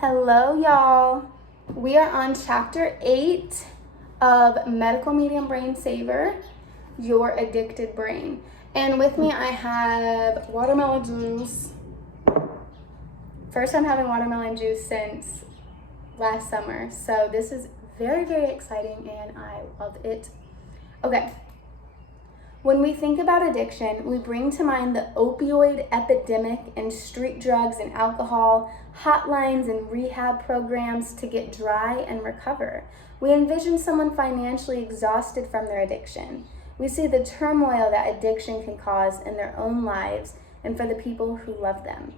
Hello, y'all. We are on chapter 8 of Medical Medium Brain Saver, Your Addicted Brain. And with me, I have watermelon juice. First time having watermelon juice since last summer. So this is very, very exciting and I love it. Okay. When we think about addiction, we bring to mind the opioid epidemic and street drugs and alcohol, hotlines and rehab programs to get dry and recover. We envision someone financially exhausted from their addiction. We see the turmoil that addiction can cause in their own lives and for the people who love them.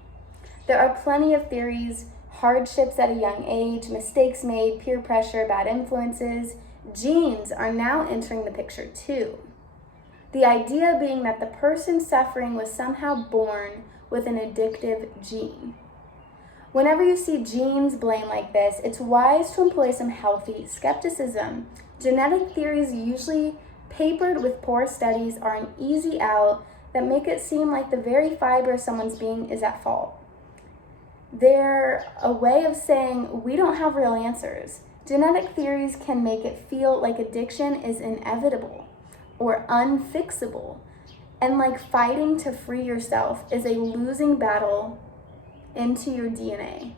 There are plenty of theories: hardships at a young age, mistakes made, peer pressure, bad influences. Genes are now entering the picture too. The idea being that the person suffering was somehow born with an addictive gene. Whenever you see genes blamed like this, it's wise to employ some healthy skepticism. Genetic theories, usually papered with poor studies, are an easy out that make it seem like the very fiber of someone's being is at fault. They're a way of saying we don't have real answers. Genetic theories can make it feel like addiction is inevitable or unfixable, and like fighting to free yourself is a losing battle into your DNA.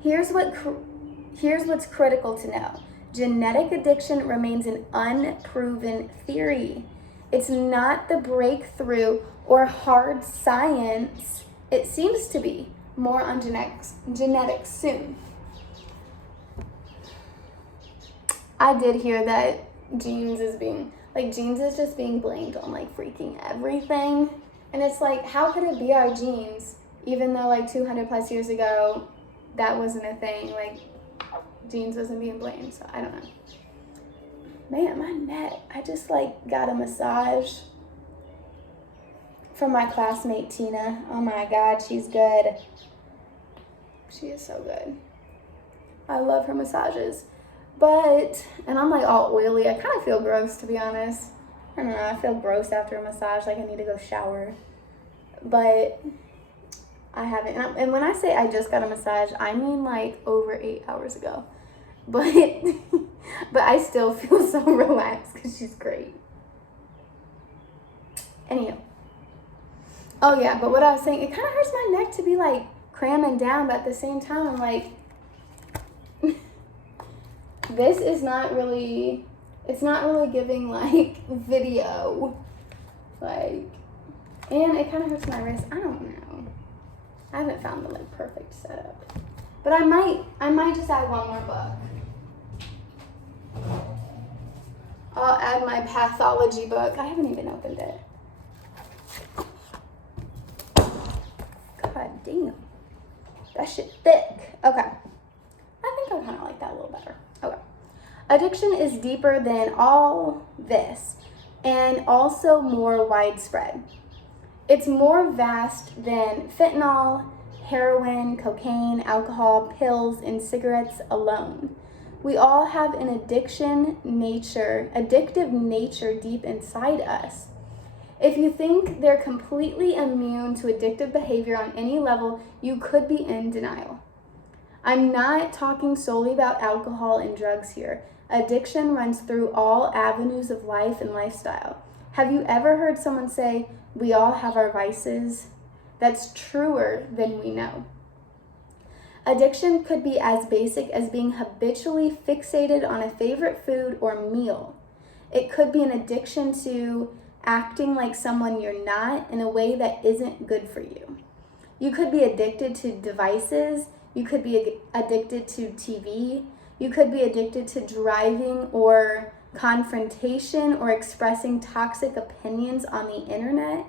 Here's what's critical to know. Genetic addiction remains an unproven theory. It's not the breakthrough or hard science it seems to be. More on genetics soon. I did hear that genes is just being blamed on like freaking everything. And it's like, how could it be our genes, even though like 200 plus years ago, that wasn't a thing, like genes wasn't being blamed, so I don't know. Man, my neck, I just like got a massage from my classmate Tina. Oh my God, she's good. She is so good. I love her massages. And I'm like all oily. I kind of feel gross, to be honest. I don't know, I feel gross after a massage, like I need to go shower. But I haven't. And when I say I just got a massage, I mean like over 8 hours ago. But I still feel so relaxed because she's great. Anyhow. Oh yeah, but what I was saying, it kind of hurts my neck to be like cramming down, but at the same time, I'm like, this is not really, it's not really giving like video, like, and it kind of hurts my wrist. I don't know. I haven't found the like perfect setup, but I might just add one more book. I'll add my pathology book. I haven't even opened it. God damn, that shit thick. Okay, I think I kind of like that a little better. Okay. Addiction is deeper than all this and also more widespread. It's more vast than fentanyl, heroin, cocaine, alcohol, pills, and cigarettes alone. We all have an addictive nature deep inside us. If you think they're completely immune to addictive behavior on any level, you could be in denial. I'm not talking solely about alcohol and drugs here. Addiction runs through all avenues of life and lifestyle. Have you ever heard someone say, we all have our vices? That's truer than we know. Addiction could be as basic as being habitually fixated on a favorite food or meal. It could be an addiction to acting like someone you're not in a way that isn't good for you. You could be addicted to devices. You could be addicted to TV. You could be addicted to driving or confrontation or expressing toxic opinions on the internet.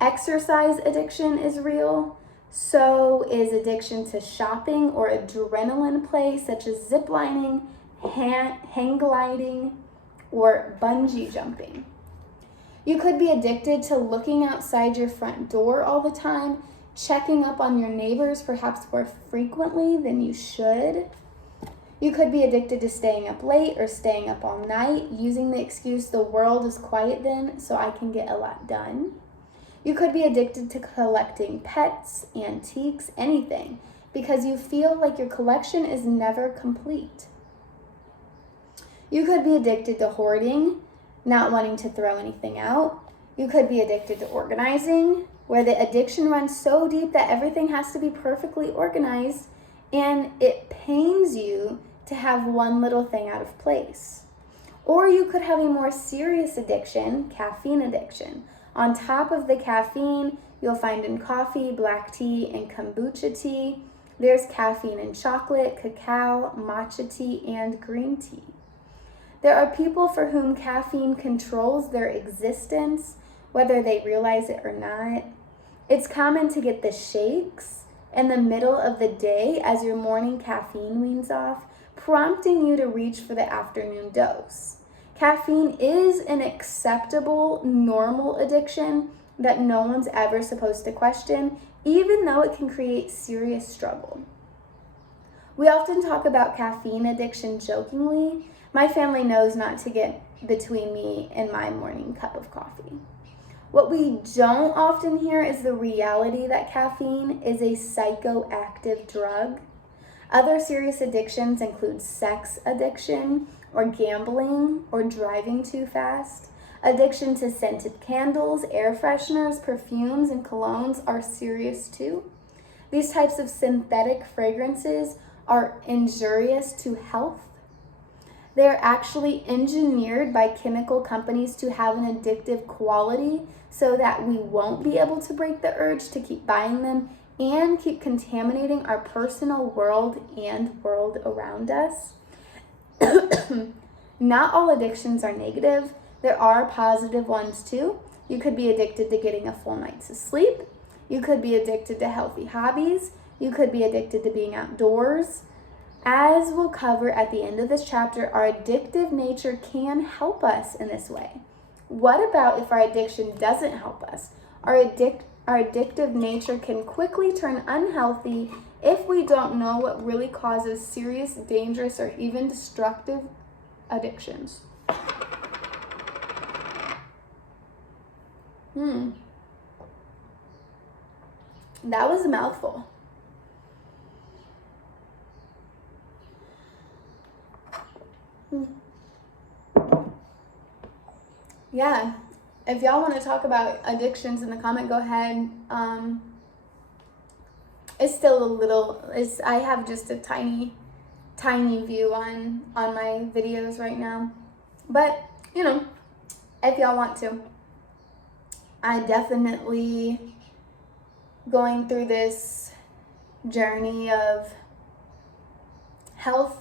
Exercise addiction is real. So is addiction to shopping or adrenaline play, such as ziplining, hang gliding, or bungee jumping. You could be addicted to looking outside your front door all the time, checking up on your neighbors perhaps more frequently than you should. You could be addicted to staying up late or staying up all night, using the excuse the world is quiet then, so I can get a lot done. You could be addicted to collecting pets, antiques, anything. because you feel like your collection is never complete. You could be addicted to hoarding, not wanting to throw anything out. You could be addicted to organizing, where the addiction runs so deep that everything has to be perfectly organized, and it pains you to have one little thing out of place. Or you could have a more serious addiction, caffeine addiction. On top of the caffeine, you'll find in coffee, black tea, and kombucha tea, there's caffeine in chocolate, cacao, matcha tea, and green tea. There are people for whom caffeine controls their existence, whether they realize it or not. It's common to get the shakes in the middle of the day as your morning caffeine weans off, prompting you to reach for the afternoon dose. Caffeine is an acceptable, normal addiction that no one's ever supposed to question, even though it can create serious struggle. We often talk about caffeine addiction jokingly. My family knows not to get between me and my morning cup of coffee. What we don't often hear is the reality that caffeine is a psychoactive drug. Other serious addictions include sex addiction, or gambling, or driving too fast. Addiction to scented candles, air fresheners, perfumes, and colognes are serious too. These types of synthetic fragrances are injurious to health. They're actually engineered by chemical companies to have an addictive quality so that we won't be able to break the urge to keep buying them and keep contaminating our personal world and world around us. Not all addictions are negative. There are positive ones too. You could be addicted to getting a full night's sleep. You could be addicted to healthy hobbies. You could be addicted to being outdoors. As we'll cover at the end of this chapter, our addictive nature can help us in this way. What about if our addiction doesn't help us? Our addictive nature can quickly turn unhealthy if we don't know what really causes serious, dangerous, or even destructive addictions. That was a mouthful. Yeah, if y'all want to talk about addictions in the comment, go ahead. It's still a little, I have just a tiny view on my videos right now. But, you know, if y'all want to. I definitely going through this journey of health.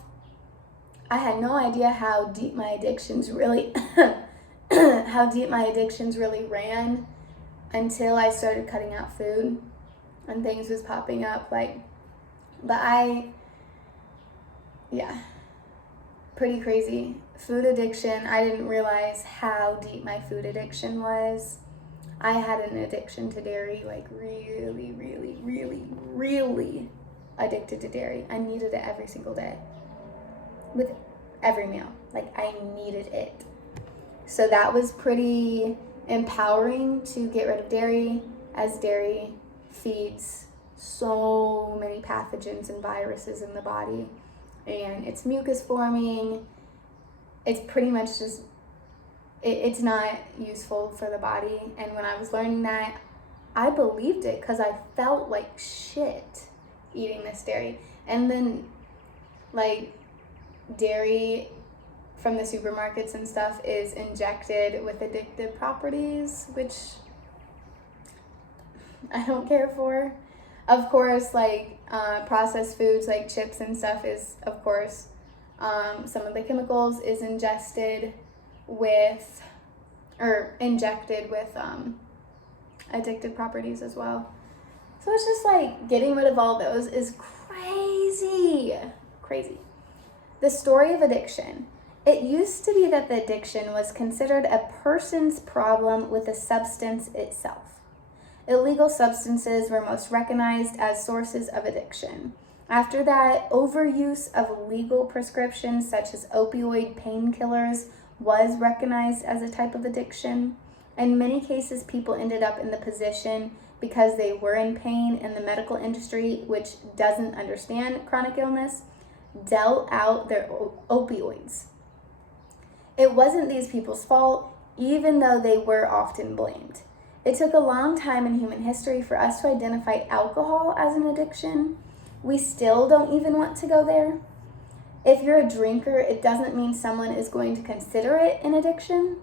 I had no idea how deep my addictions really ran until I started cutting out food and things was popping up pretty crazy. Food addiction, I didn't realize how deep my food addiction was. I had an addiction to dairy, really addicted to dairy. I needed it every single day. With every meal. I needed it. So that was pretty empowering to get rid of dairy, as dairy feeds so many pathogens and viruses in the body. And it's mucus forming. It's pretty much just, it's not useful for the body. And when I was learning that, I believed it because I felt like shit eating this dairy. And then dairy from the supermarkets and stuff is injected with addictive properties, which I don't care for. Of course, processed foods like chips and stuff is, of course, some of the chemicals is injected with addictive properties as well. So it's just getting rid of all those is crazy. The story of addiction. It used to be that the addiction was considered a person's problem with the substance itself. Illegal substances were most recognized as sources of addiction. After that, overuse of legal prescriptions such as opioid painkillers was recognized as a type of addiction. In many cases, people ended up in the position because they were in pain, and the medical industry, which doesn't understand chronic illness, dealt out their opioids. It wasn't these people's fault, even though they were often blamed. It took a long time in human history for us to identify alcohol as an addiction. We still don't even want to go there. If you're a drinker, it doesn't mean someone is going to consider it an addiction.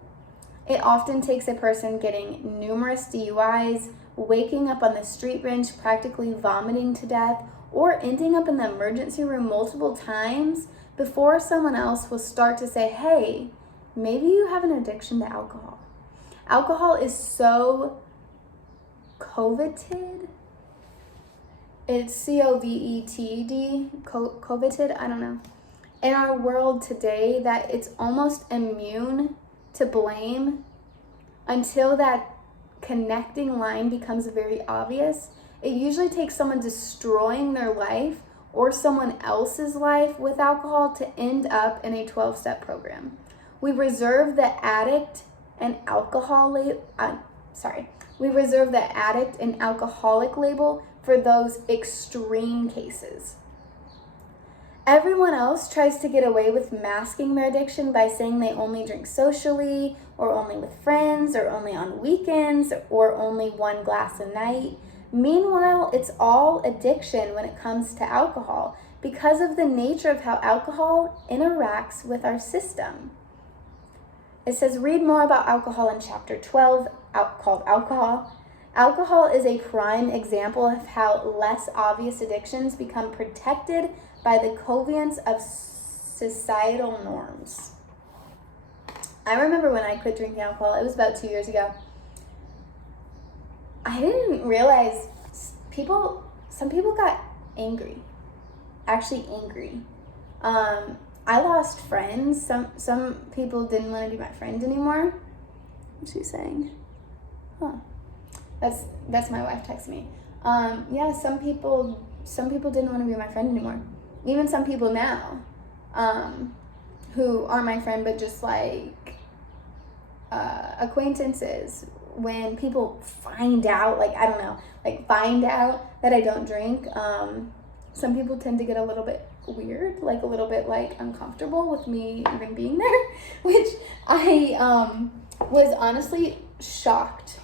It often takes a person getting numerous DUIs, waking up on the street bench, practically vomiting to death, or ending up in the emergency room multiple times before someone else will start to say, hey, maybe you have an addiction to alcohol. Alcohol is so coveted. It's C-O-V-E-T-D, coveted, I don't know, in our world today, that it's almost immune to blame until that connecting line becomes very obvious. It usually takes someone destroying their life or someone else's life with alcohol to end up in a 12-step program. We reserve the addict and alcoholic label for those extreme cases. Everyone else tries to get away with masking their addiction by saying they only drink socially, or only with friends, or only on weekends, or only one glass a night. Meanwhile, it's all addiction when it comes to alcohol because of the nature of how alcohol interacts with our system. It says, read more about alcohol in chapter 12, called Alcohol. Alcohol is a prime example of how less obvious addictions become protected by the covens of societal norms. I remember when I quit drinking alcohol, it was about 2 years ago. I didn't realize some people got angry, actually angry. I lost friends. Some people didn't want to be my friend anymore. What's she saying? Huh. That's my wife texting me. Yeah, some people didn't want to be my friend anymore. Even some people now, who are my friend, but just like acquaintances. When people find out, find out that I don't drink, some people tend to get a little bit weird, a little bit uncomfortable with me even being there, which I was honestly shocked.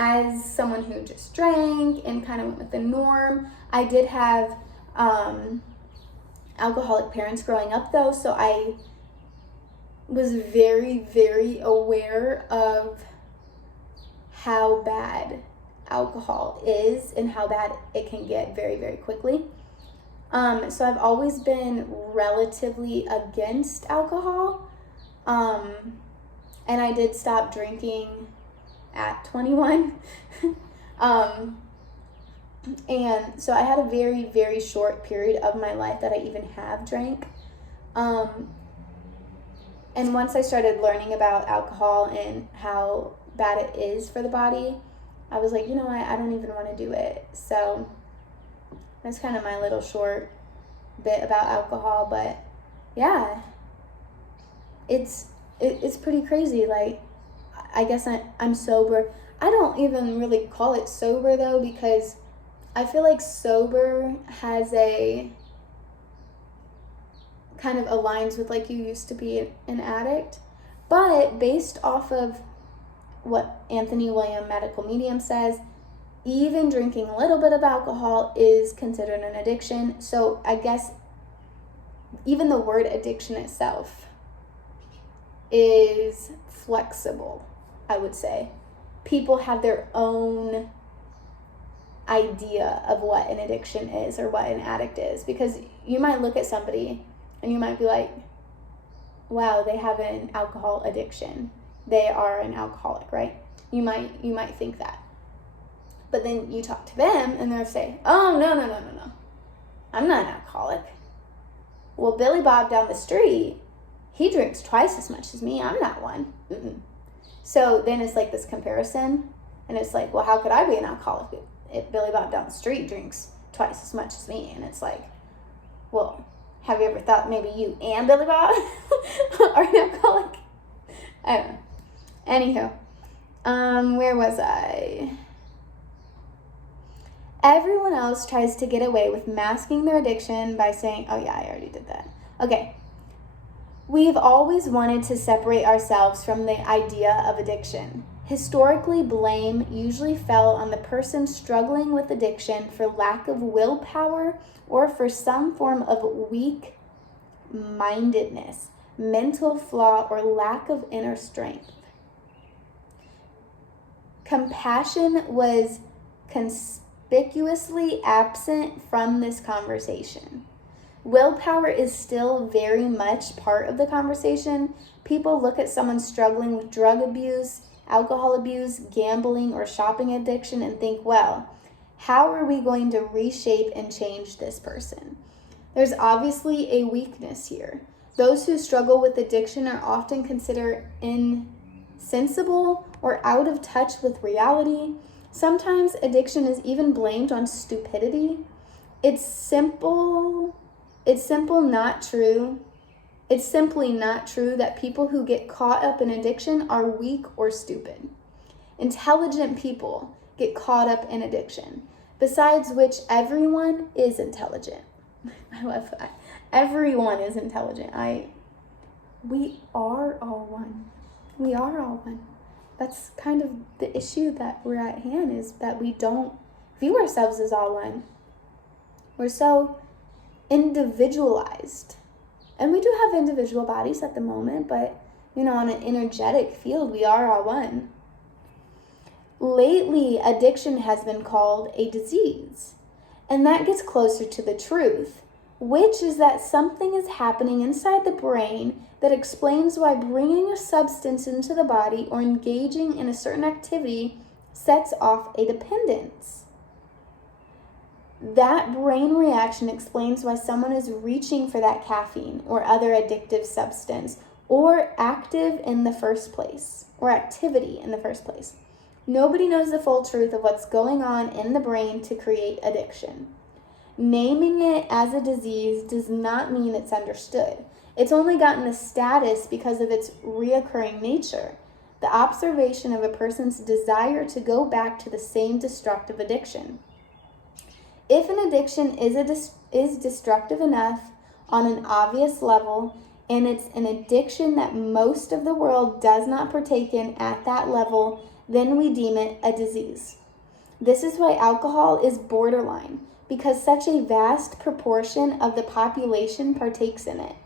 As someone who just drank and kind of went with the norm, I did have alcoholic parents growing up though, so I was very, very aware of how bad alcohol is and how bad it can get very, very quickly. So I've always been relatively against alcohol. And I did stop drinking at 21. And so I had a very, very short period of my life that I even have drank. And once I started learning about alcohol and how bad it is for the body, I was like, you know what, I don't even want to do it. So that's kind of my little short bit about alcohol. But yeah, it's pretty crazy. I guess I'm sober. I don't even really call it sober though, because I feel like sober has a kind of aligns with you used to be an addict. But based off of what Anthony William, medical medium, says, even drinking a little bit of alcohol is considered an addiction. So I guess even the word addiction itself is flexible, I would say. People have their own idea of what an addiction is or what an addict is, because you might look at somebody and you might be like, wow, they have an alcohol addiction. They are an alcoholic, right? You might think that. But then you talk to them and they'll say, oh, no. I'm not an alcoholic. Well, Billy Bob down the street, he drinks twice as much as me. I'm not one. Mm-mm. So then it's this comparison. And it's well, how could I be an alcoholic if Billy Bob down the street drinks twice as much as me? And it's well, have you ever thought maybe you and Billy Bob are an alcoholic? I don't know. Anywho, where was I? Everyone else tries to get away with masking their addiction by saying, oh yeah, I already did that. Okay. We've always wanted to separate ourselves from the idea of addiction. Historically, blame usually fell on the person struggling with addiction for lack of willpower or for some form of weak-mindedness, mental flaw, or lack of inner strength. Compassion was conspicuously absent from this conversation. Willpower is still very much part of the conversation. People look at someone struggling with drug abuse, alcohol abuse, gambling, or shopping addiction and think, well, how are we going to reshape and change this person? There's obviously a weakness here. Those who struggle with addiction are often considered insensible or out of touch with reality. Sometimes addiction is even blamed on stupidity. It's simply not true that people who get caught up in addiction are weak or stupid. Intelligent people get caught up in addiction, besides which everyone is intelligent. I love that. Everyone is intelligent. We are all one. We are all one. That's kind of the issue that we're at hand, is that we don't view ourselves as all one. We're so individualized. And we do have individual bodies at the moment, but, on an energetic field, we are all one. Lately, addiction has been called a disease. And that gets closer to the truth, which is that something is happening inside the brain that explains why bringing a substance into the body or engaging in a certain activity sets off a dependence. That brain reaction explains why someone is reaching for that caffeine or other addictive substance or activity in the first place. Nobody knows the full truth of what's going on in the brain to create addiction. Naming it as a disease does not mean it's understood. It's only gotten the status because of its reoccurring nature, the observation of a person's desire to go back to the same destructive addiction. If an addiction is destructive enough on an obvious level, and it's an addiction that most of the world does not partake in at that level, then we deem it a disease. This is why alcohol is borderline, because such a vast proportion of the population partakes in it.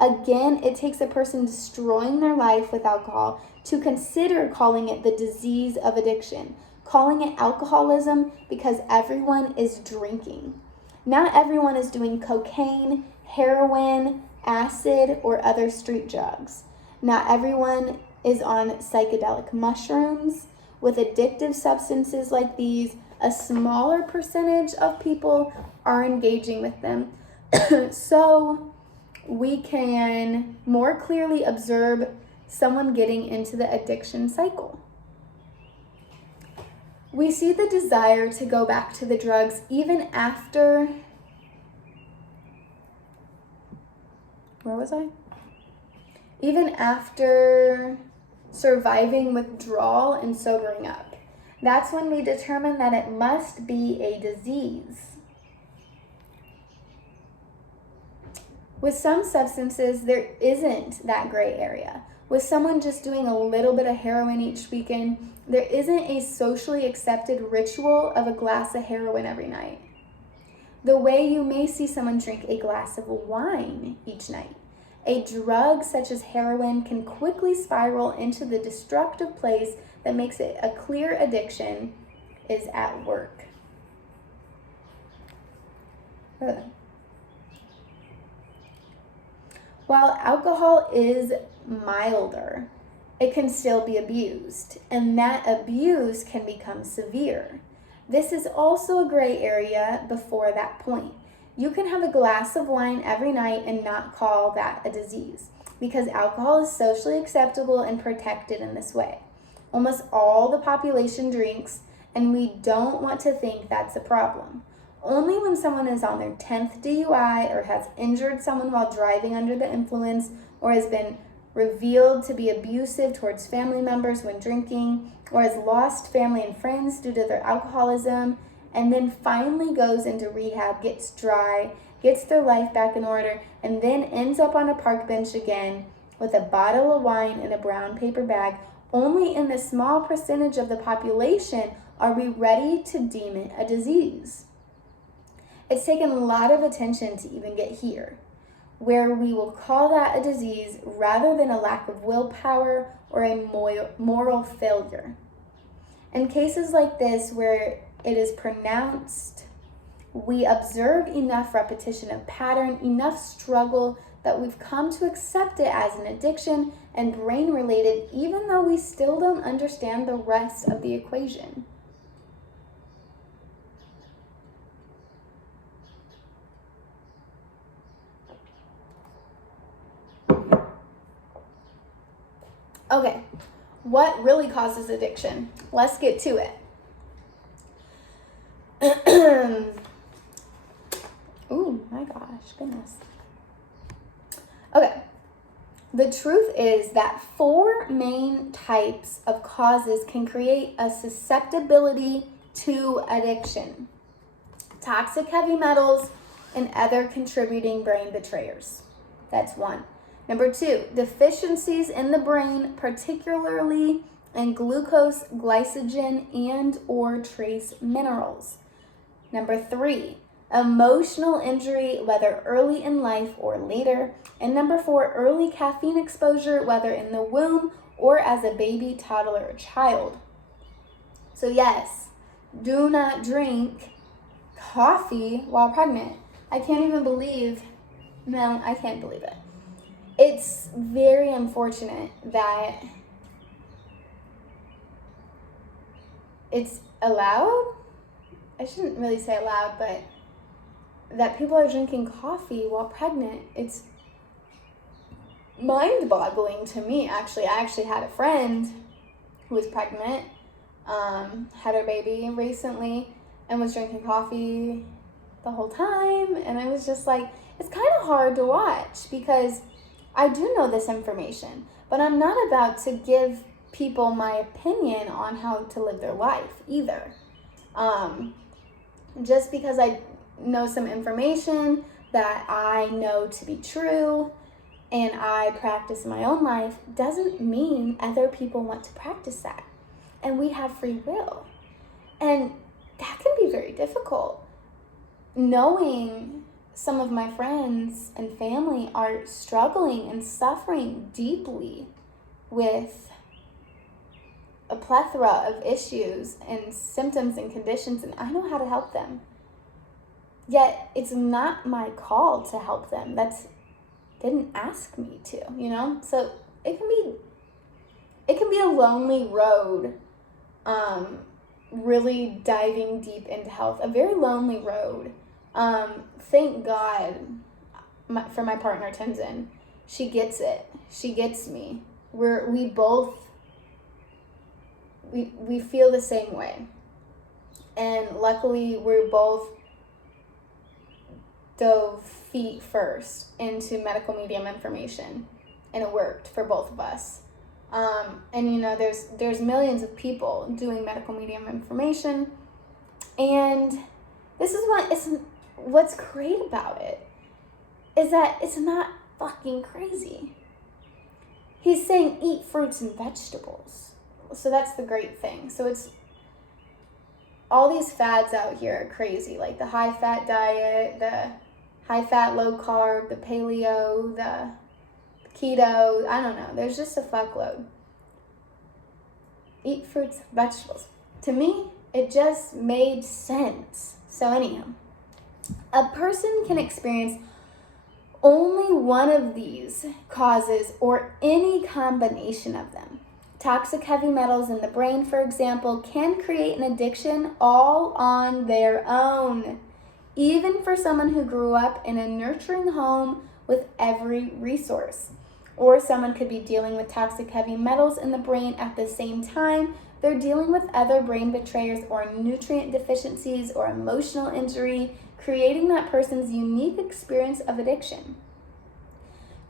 Again, it takes a person destroying their life with alcohol to consider calling it the disease of addiction, calling it alcoholism, because everyone is drinking. Not everyone is doing cocaine, heroin, acid, or other street drugs. Not everyone is on psychedelic mushrooms. With addictive substances like these, a smaller percentage of people are engaging with them. So we can more clearly observe someone getting into the addiction cycle. We see the desire to go back to the drugs even after, even after surviving withdrawal and sobering up. That's when we determine that it must be a disease. With some substances, there isn't that gray area. With someone just doing a little bit of heroin each weekend, there isn't a socially accepted ritual of a glass of heroin every night. The way you may see someone drink a glass of wine each night. A drug such as heroin can quickly spiral into the destructive place that makes it a clear addiction is at work. While alcohol is milder, it can still be abused, and that abuse can become severe. This is also a gray area before that point. You can have a glass of wine every night and not call that a disease, because alcohol is socially acceptable and protected in this way. Almost all the population drinks, and we don't want to think that's a problem. Only when someone is on their 10th DUI or has injured someone while driving under the influence or has been revealed to be abusive towards family members when drinking or has lost family and friends due to their alcoholism and then finally goes into rehab, gets dry, gets their life back in order, and then ends up on a park bench again with a bottle of wine in a brown paper bag, only in the small percentage of the population are we ready to deem it a disease. It's taken a lot of attention to even get here, where we will call that a disease rather than a lack of willpower or a moral failure. In cases like this, where it is pronounced, we observe enough repetition of pattern, enough struggle, that we've come to accept it as an addiction and brain related, even though we still don't understand the rest of the equation. Okay, what really causes addiction? Let's get to it. Oh my gosh, goodness. Okay, the truth is that 4 main types of causes can create a susceptibility to addiction: toxic heavy metals and other contributing brain betrayers. That's 1. Number 2, deficiencies in the brain, particularly in glucose, glycogen, and or trace minerals. Number 3, emotional injury, whether early in life or later. And number 4, early caffeine exposure, whether in the womb or as a baby, toddler, or child. So yes, do not drink coffee while pregnant. I can't believe it. It's very unfortunate that it's allowed. I shouldn't really say allowed, but that people are drinking coffee while pregnant. It's mind-boggling to me, actually. I actually had a friend who was pregnant, had her baby recently, and was drinking coffee the whole time. And I was just like, it's kind of hard to watch because I do know this information, but I'm not about to give people my opinion on how to live their life either. Just because I know some information that I know to be true and I practice in my own life doesn't mean other people want to practice that. And we have free will. And that can be very difficult. Knowing some of my friends and family are struggling and suffering deeply with a plethora of issues and symptoms and conditions, and I know how to help them. Yet it's not my call to help them. Didn't ask me to, So it can be a lonely road, really diving deep into health, a very lonely road. Thank God for my partner, Tenzin. She gets it. She gets me. We feel the same way. And luckily, we're both dove feet first into medical medium information. And it worked for both of us. And there's millions of people doing medical medium information. And this is what's great about it is that it's not fucking crazy. He's saying eat fruits and vegetables. So that's the great thing. So it's all these fads out here are crazy, like the high fat diet, the high fat, low carb, the paleo, the keto. I don't know. There's just a fuckload. Eat fruits, vegetables. To me, it just made sense. So anyhow, a person can experience only one of these causes or any combination of them. Toxic heavy metals in the brain, for example, can create an addiction all on their own, even for someone who grew up in a nurturing home with every resource. Or someone could be dealing with toxic heavy metals in the brain at the same time they're dealing with other brain betrayers or nutrient deficiencies or emotional injury, creating that person's unique experience of addiction.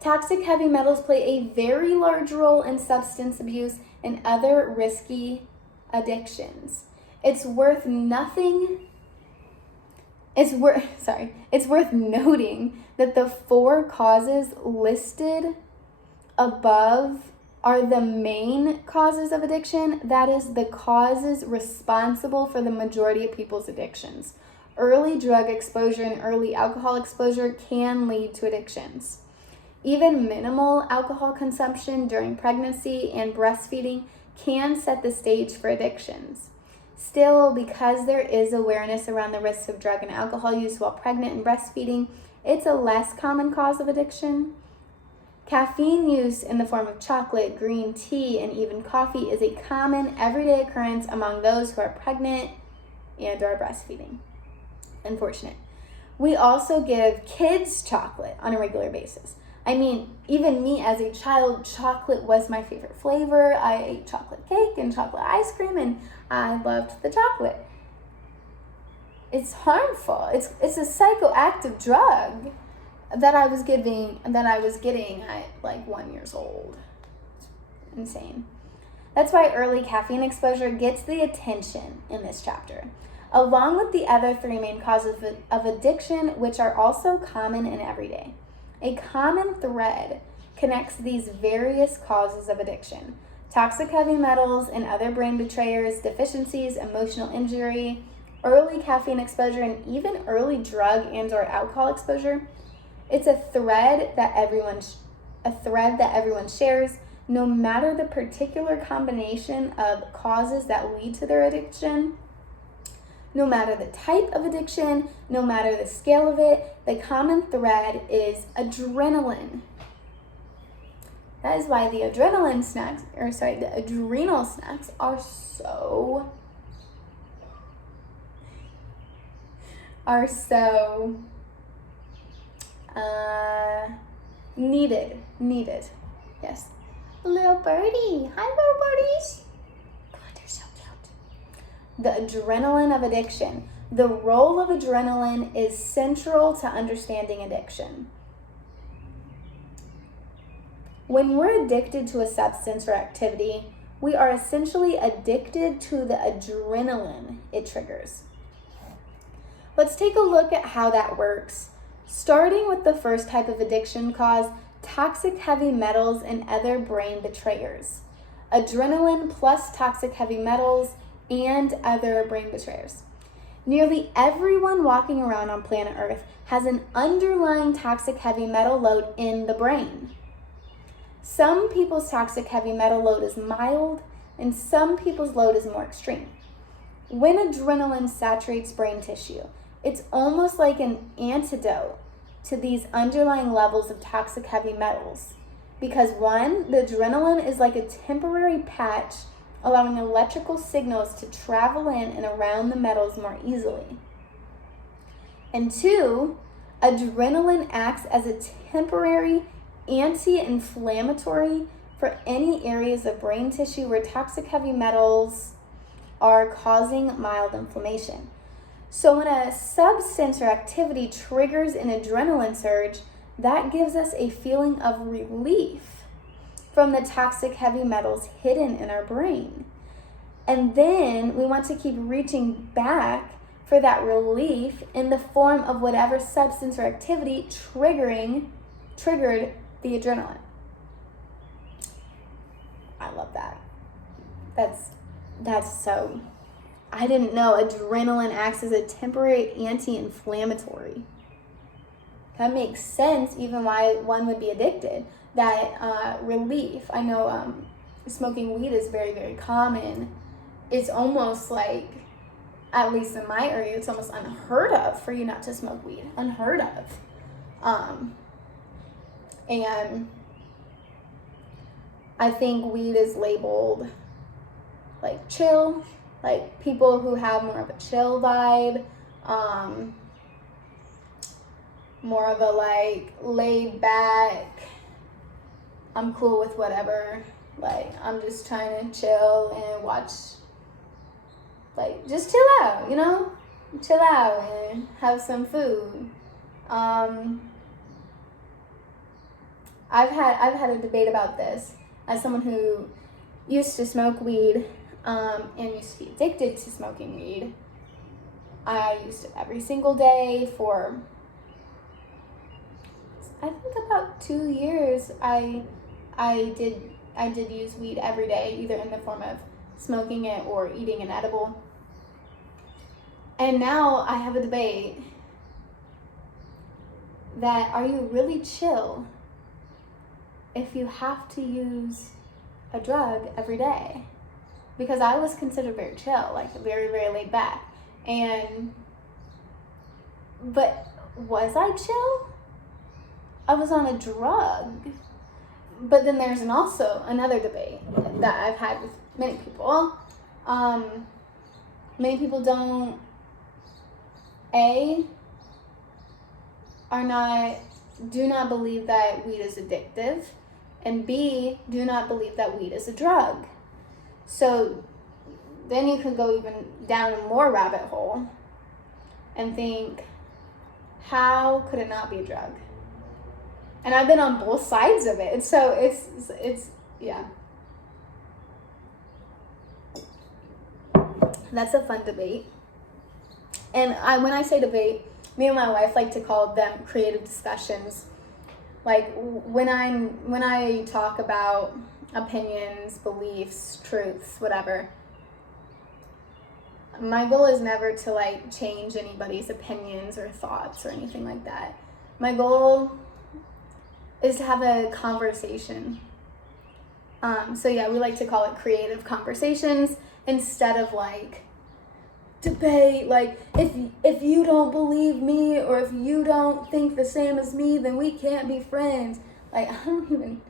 Toxic heavy metals play a very large role in substance abuse and other risky addictions. It's worth nothing It's worth noting that the 4 causes listed above are the main causes of addiction. That is, the causes responsible for the majority of people's addictions. Early drug exposure and early alcohol exposure can lead to addictions. Even minimal alcohol consumption during pregnancy and breastfeeding can set the stage for addictions. Still, because there is awareness around the risks of drug and alcohol use while pregnant and breastfeeding, it's a less common cause of addiction. Caffeine use in the form of chocolate, green tea, and even coffee is a common everyday occurrence among those who are pregnant and are breastfeeding. Unfortunate. We also give kids chocolate on a regular basis. I mean, even me as a child, chocolate was my favorite flavor. I ate chocolate cake and chocolate ice cream, and I loved the chocolate. It's harmful. It's a psychoactive drug that I was getting at like 1 year old. Insane. That's why early caffeine exposure gets the attention in this chapter, along with the other 3 main causes of addiction, which are also common in everyday. A common thread connects these various causes of addiction: toxic heavy metals and other brain betrayers, deficiencies, emotional injury, early caffeine exposure, and even early drug and or alcohol exposure. It's a thread that everyone shares, no matter the particular combination of causes that lead to their addiction. No matter the type of addiction, no matter the scale of it, the common thread is adrenaline. That is why the adrenal snacks are so needed. Yes. Little birdie. Hi, little birdies. God, they're so cute. The adrenaline of addiction. The role of adrenaline is central to understanding addiction. When we're addicted to a substance or activity, we are essentially addicted to the adrenaline it triggers. Let's take a look at how that works, starting with the first type of addiction cause, toxic heavy metals and other brain betrayers. Adrenaline plus toxic heavy metals and other brain betrayers. Nearly everyone walking around on planet Earth has an underlying toxic heavy metal load in the brain. Some people's toxic heavy metal load is mild, and some people's load is more extreme. When adrenaline saturates brain tissue, it's almost like an antidote to these underlying levels of toxic heavy metals. Because 1, the adrenaline is like a temporary patch, allowing electrical signals to travel in and around the metals more easily. And 2, adrenaline acts as a temporary anti-inflammatory for any areas of brain tissue where toxic heavy metals are causing mild inflammation. So when a substance or activity triggers an adrenaline surge, that gives us a feeling of relief from the toxic heavy metals hidden in our brain. And then we want to keep reaching back for that relief in the form of whatever substance or activity triggered the adrenaline. I love that. That's so, I didn't know adrenaline acts as a temporary anti-inflammatory. That makes sense, even why one would be addicted. That relief. I know smoking weed is very, very common. It's almost like, at least in my area, it's almost unheard of for you not to smoke weed. Unheard of. And I think weed is labeled like chill, like people who have more of a chill vibe, more of a like laid back, I'm cool with whatever, like I'm just trying to chill and watch, like just chill out, you know, chill out and have some food. I've had a debate about this as someone who used to smoke weed and used to be addicted to smoking weed. I used it every single day for, I think, about 2 years. I did use weed every day, either in the form of smoking it or eating an edible. And now I have a debate that, are you really chill if you have to use a drug every day? Because I was considered very chill, like very, very laid back. But was I chill? I was on a drug. But then there's also another debate that I've had with many people. Many people do not believe that weed is addictive, and B, do not believe that weed is a drug. So then you could go even down a more rabbit hole and think, how could it not be a drug? And I've been on both sides of it. So it's yeah. That's a fun debate. And when I say debate, me and my wife like to call them creative discussions. Like when I talk about opinions, beliefs, truths, whatever, my goal is never to like change anybody's opinions or thoughts or anything like that. My goal is to have a conversation. So yeah, we like to call it creative conversations instead of like debate. Like if you don't believe me or if you don't think the same as me, then we can't be friends. Like I don't even.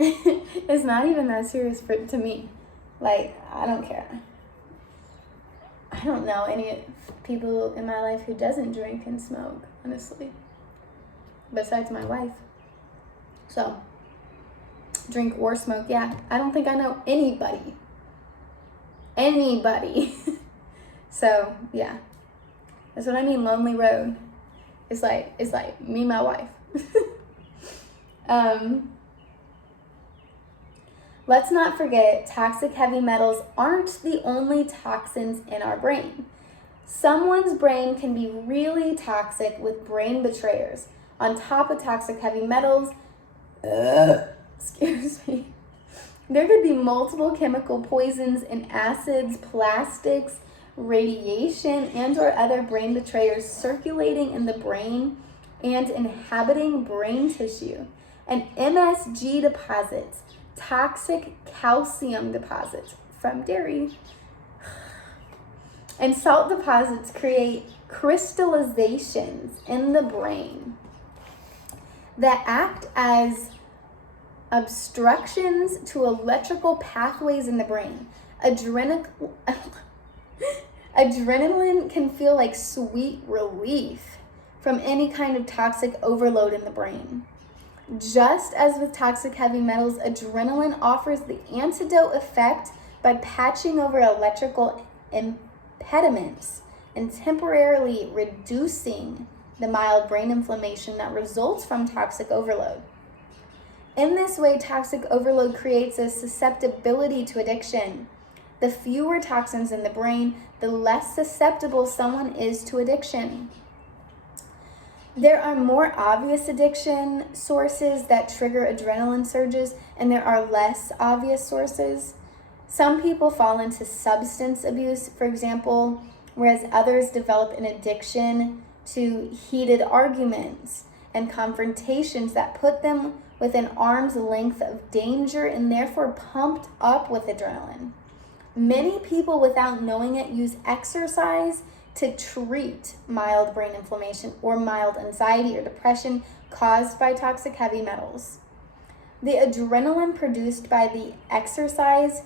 It's not even that serious to me. Like I don't care. I don't know any people in my life who doesn't drink and smoke, honestly, besides my wife. So, drink or smoke, yeah. I don't think I know anybody. So, yeah. That's what I mean, lonely road. It's like me and my wife. Let's not forget, toxic heavy metals aren't the only toxins in our brain. Someone's brain can be really toxic with brain betrayers. On top of toxic heavy metals, excuse me, there could be multiple chemical poisons and acids, plastics, radiation, and or other brain betrayers circulating in the brain and inhabiting brain tissue. And MSG deposits, toxic calcium deposits from dairy, and salt deposits create crystallizations in the brain that act as obstructions to electrical pathways in the brain. Adrenaline can feel like sweet relief from any kind of toxic overload in the brain. Just as with toxic heavy metals, adrenaline offers the antidote effect by patching over electrical impediments and temporarily reducing the mild brain inflammation that results from toxic overload. In this way, toxic overload creates a susceptibility to addiction. The fewer toxins in the brain, the less susceptible someone is to addiction. There are more obvious addiction sources that trigger adrenaline surges, and there are less obvious sources. Some people fall into substance abuse, for example, whereas others develop an addiction to heated arguments and confrontations that put them within arm's length of danger and therefore pumped up with adrenaline. Many people, without knowing it, use exercise to treat mild brain inflammation or mild anxiety or depression caused by toxic heavy metals. The adrenaline produced by the exercise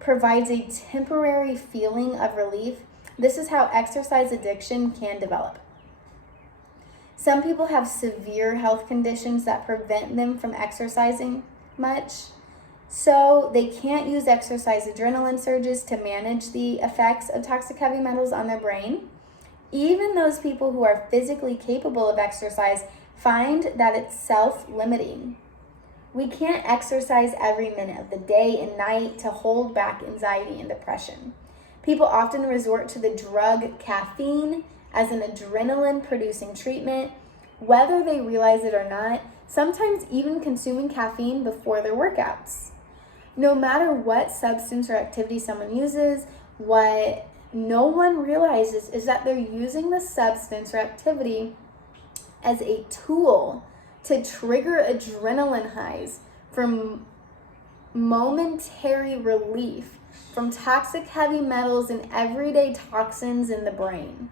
provides a temporary feeling of relief. This is how exercise addiction can develop. Some people have severe health conditions that prevent them from exercising much, so they can't use exercise adrenaline surges to manage the effects of toxic heavy metals on their brain. Even those people who are physically capable of exercise find that it's self-limiting. We can't exercise every minute of the day and night to hold back anxiety and depression. People often resort to the drug caffeine as an adrenaline-producing treatment, whether they realize it or not, sometimes even consuming caffeine before their workouts. No matter what substance or activity someone uses, what no one realizes is that they're using the substance or activity as a tool to trigger adrenaline highs from momentary relief from toxic heavy metals and everyday toxins in the brain.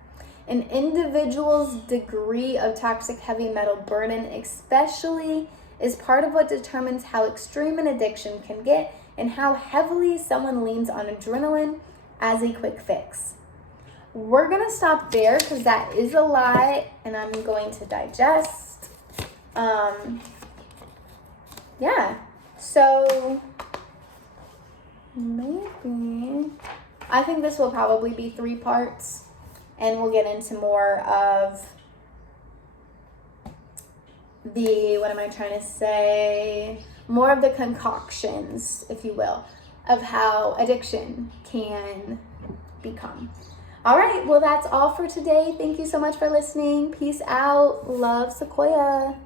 An individual's degree of toxic heavy metal burden especially is part of what determines how extreme an addiction can get and how heavily someone leans on adrenaline as a quick fix. We're gonna stop there because that is a lot and I'm going to digest. So maybe, I think this will probably be 3 parts and we'll get into more of more of the concoctions, if you will, of how addiction can become. All right, well, that's all for today. Thank you so much for listening. Peace out. Love, Sequoia.